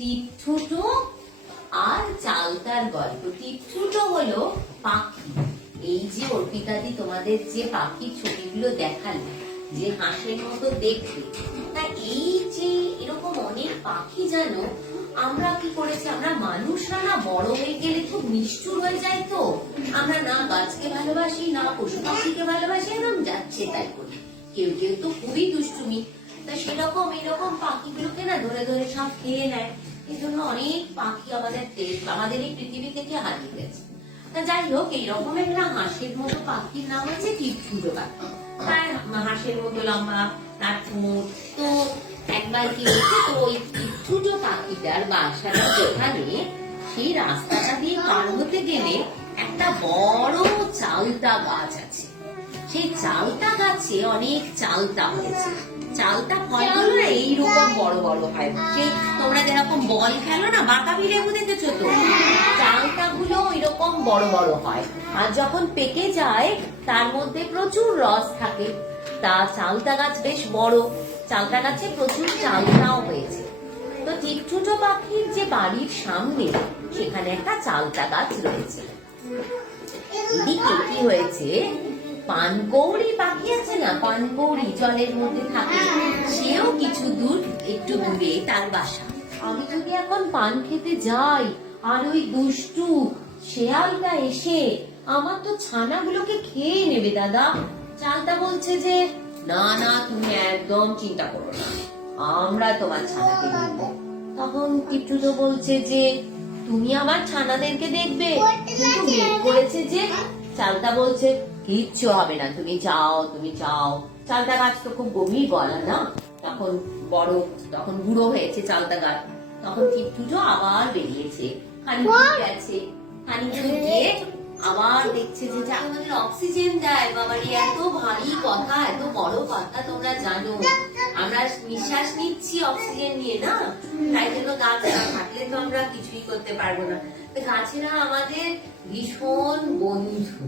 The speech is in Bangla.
টিপছুটো আর চালতার গল্প। টিপছুটো হলো পাখি। এই যে অর্পিতাদি তোমাদের যে পাখির ছবিগুলো দেখালে, যে হাঁসের মতো দেখতে, তা এই যে এরকম অনেক পাখি জানো, আমরা কি করেছি, আমরা মানুষরা না বড় হয়ে গেলে খুব নিষ্ঠুর হয়ে যায়। তো আমরা না গাছকে ভালোবাসি, না পশু পাখিকে ভালোবাসি, একদম যাচ্ছে তাই করি। কেউ কেউ তো খুবই দুষ্টুমি, তা সেরকম এরকম পাখিগুলোকে না ধরে ধরে সব খেয়ে নেয়। এই জন্য অনেক পাখি আমাদের এই পৃথিবী থেকে হারিয়ে গেছে। তা যাই হোক, এইরকম একটা হাঁসের মতো পাখির নাম হচ্ছে টিপছুটো পাখি। তার হাঁসের মতো লম্বা, তার ঠোঁট। তো একবার কি হয়েছে, তো ওই টিপছুটো পাখিটার বাসাটা যেখানে, সেই রাস্তাটা দিয়ে পার হতে গেলে একটা বড় চালতা গাছ আছে। সেই চালতা গাছে অনেক চালতা হয়েছে। চালতা ফলগুলো না এইরকম বড় বড় হয়। সেই তোমরা যেরকম বল খেলো না, বাতাবি লেবু দেখেছো তো, চালতা গুলো এরকম বড় বড় হয়। আর যখন পেকে যায় তার মধ্যে প্রচুর রস থাকে। তা চালতা গাছ বেশ বড়, চালতা গাছে প্রচুর চালতাও হয়েছে। তো টিপছুটো পাখির যে বাড়ির সামনে, সেখানে একটা চালতা গাছ রয়েছে। এদিকে কি হয়েছে, পানকৌড়ি পাখি আছে না, পানকৌড়ি জলের মধ্যে থাকে, সেও কিছু দূর, একটু দূরে তার বাসা। আমি যদি এখন পান খেতে যাই আর ওই দুষ্টু শেয়ালটা এসে আমার তো ছানাগুলোকে খেয়ে নেবে দাদা। চালতা বলছে যে না না, তুমি একদম চিন্তা করো না, আমরা তোমার ছানাকে দেখবো। তখন টিপছুটো বলছে যে তুমি আমার ছানাদেরকে দেখবে, কিন্তু মেঘ করেছে যে। চালতা বলছে কিচ্ছু হবে না, তুমি যাও তুমি যাও। চালতা গাছ তো খুব গভীর গলা না, তখন বড়, তখন বুড়ো হয়েছে চালতা গাছ। তখন টিপছুটো আবার বেরিয়েছে, খানিকদূর গেছে, খানিকদূর গিয়ে আবার দেখছে যে আমাদের অক্সিজেন দেয়। বাবারি, এত ভারী কথা, এত বড় কথা, তোমরা জানো আমরা নিঃশ্বাস নিচ্ছি অক্সিজেন নিয়ে না, তাই জন্য গাছ না থাকলে তো আমরা কিছুই করতে পারবো না। গাছেরা আমাদের ভীষণ বন্ধু।